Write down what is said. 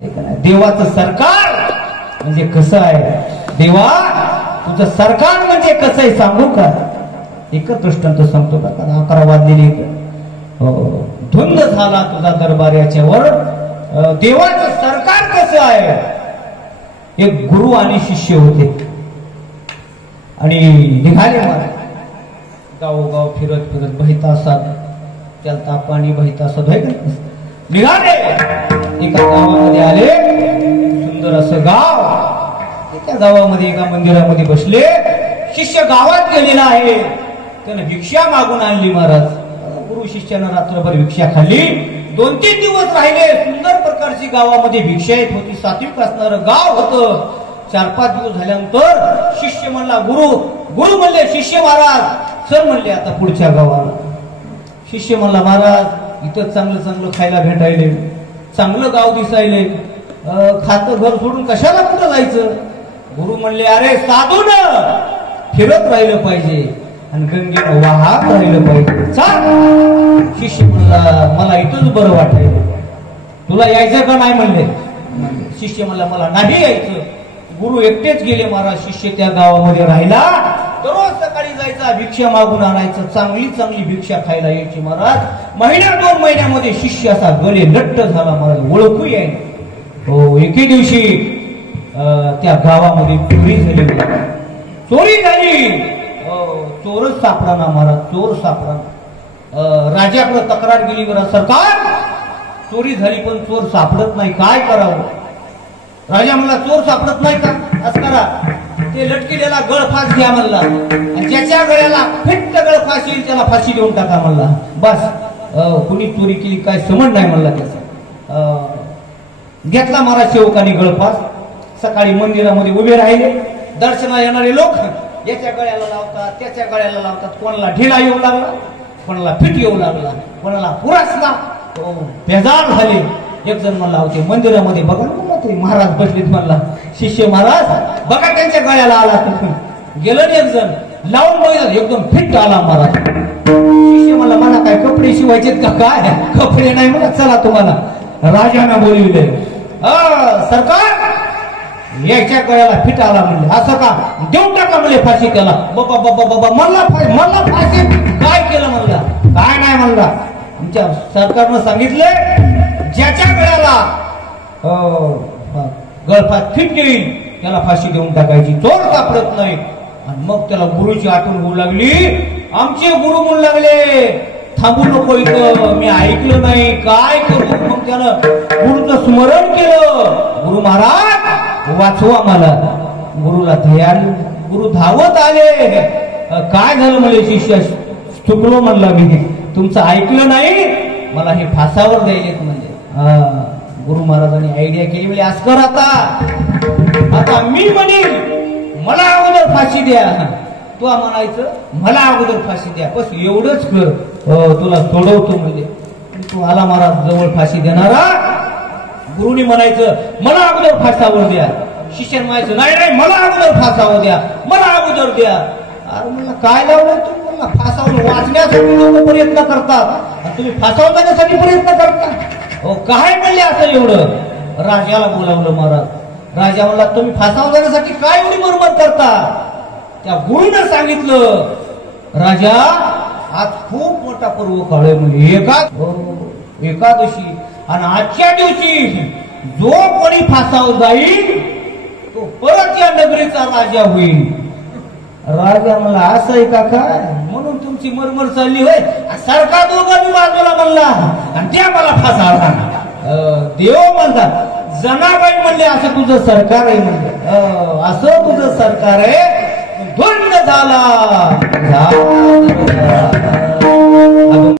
देवाचं सरकार म्हणजे कसं आहे? देवा तुझं सरकार म्हणजे कसं आहे सांगू का? एकच दृष्टांत सांगतो का? 11 वाजलेली धुंद झाला तुझा दरबार याच्यावर. देवाचं सरकार कसं आहे? एक गुरु आणि शिष्य होते आणि निघाले गावोगाव फिरत फिरत बहितासात त्याला पाणी बहितासात निघाले. एका गावामध्ये आले, सुंदर असं गाव. त्या गावामध्ये एका मंदिरामध्ये बसले. शिष्य गावात गेलेला आहे, त्यानं भिक्षा मागून आणली. महाराज गुरु शिष्यानं रात्रभर भिक्षा खाल्ली. 2-3 दिवस राहिले. सुंदर प्रकारची गावामध्ये भिक्षा येत होती. सात्विक असणारं गाव होतं. 4-5 दिवस झाल्यानंतर शिष्य म्हणला गुरु म्हणले शिष्य महाराज चल म्हणले आता पुढच्या गावाला. शिष्य म्हणला महाराज इथं चांगलं चांगलं खायला भेटायले, चांगलं गाव दिसायले, खातं घर सोडून कशाला कुठं जायचं? गुरु म्हणले अरे साधून फिरत राहिलं पाहिजे आणि गंगेनं वाहत राहिलं पाहिजे. चाल. शिष्य म्हणला मला इथंच बरं वाटायला, तुला यायचं का नाही म्हणले. शिष्य म्हणला मला नाही यायचं. गुरु एकटेच गेले. महाराज शिष्य त्या गावामध्ये राहिला. दररोज सकाळी जायचा, भिक्षा मागून आणायचं, चांगली चांगली भिक्षा खायला यायची. महाराज 1-2 महिन्यामध्ये शिष्य असा गळे लट्ट झाला. महाराज ओळखू येईल. हो एके दिवशी त्या गावामध्ये चोरी झाली. चोरच सापडा महाराज, चोर सापडा. राजाकडे तक्रार गेली. बरं सरकार चोरी झाली पण चोर सापडत नाही, काय करावं? राजा म्हणला चोर सापडत नाही का? असं करा ते लटकेलेला गळफास घ्या म्हणला, ज्याच्या गळ्याला फिट्ट गळफास येईल त्याला फाशी देऊन टाका म्हणला. बस कुणी चोरी केली काय समज नाही म्हणला. त्याचा घेतला महाराज सेवकाने गळफास. सकाळी मंदिरामध्ये उभे राहिले. दर्शनाला येणारे लोक याच्या गळ्याला लावतात, त्याच्या गळ्याला लावतात. कोणाला ढिला येऊ लागला, कोणाला फिट येऊ लागला, कोणाला पुरासला. बेजार झाले. एक जण म्हणला होते मंदिरामध्ये बघा ना ते महाराज बसलेत म्हणला. शिष्य महाराज बघा त्यांच्या गळ्याला आला. गेलं एक जण लावून बघितलं एकदम फिट आला महाराज. शिष्य म्हणला मला काय कपडे शिवायचेत का काय? कपडे नाही म्हणा, चला तुम्हाला राजाने बोलविले. सरकार याच्या गळ्याला फिट आला म्हणले. असं का? देऊन टाका म्हणले फाशी त्याला. बाबा बाबा बाबा मला फाशी काय केलं म्हणला. काय नाही म्हणला, आमच्या सरकारनं सांगितलंय ज्याच्या गळ्याला गळफास फिट येईल त्याला फाशी देऊन टाकायची, चोर सापडत नाही. आणि मग त्याला गुरुची आठवण होऊ लागली. आमचे गुरु म्हणू लागले थांबू नको इथं, मी ऐकलं नाही काय करू. मग त्यानं गुरुचं स्मरण केलं. गुरु महाराज वाचवा मला. गुरुला ध्यान. गुरु धावत आले. काय झालं म्हणले शिष्य? चुकलो म्हणला मी, तुमचं ऐकलं नाही, मला हे फासावर द्यायलेत म्हणजे. गुरु महाराजांनी आयडिया केली म्हणजे आज कर आता मी म्हणेल मला अगोदर फाशी द्या. तू म्हणायचं मला अगोदर फाशी द्या, बस एवढंच कर, तुला सोडवतो म्हणजे. तू आला महाराज जवळ फाशी देणारा. गुरुनी म्हणायचं मला अगोदर फासावर द्या. शिष्य म्हणायचं नाही नाही मला अगोदर फासावर द्या, मला अगोदर द्या. अरे मला काय लावलं तू? मला फासावर वाचण्यासाठी लोक प्रयत्न करतात, तुम्ही फासावण्यासाठी प्रयत्न करता. हो काय म्हणले असं एवढं? राजाला बोलावलं महाराज. राजा म्हणला तुम्ही फासावण्यासाठी काय एवढी मरमर करता? त्या गुरुनं सांगितलं राजा आज खूप मोठा पर्व काळ आहे म्हणजे एकादशी, आणि आजच्या दिवशी जो कोणी फासावर जाईल तो परत या नगरीचा राजा होईल. राजा म्हणला असं आहे का काय? म्हणून तुमची मरमर चालली होय? सारखा दोघांनी बाजूला म्हणला आणि त्या मला फासावला. देव म्हणतात जनाबाई म्हणले असं तुझं सरकार आहे म्हणलं. असं तुझं सरकार आहे. धुंद झाला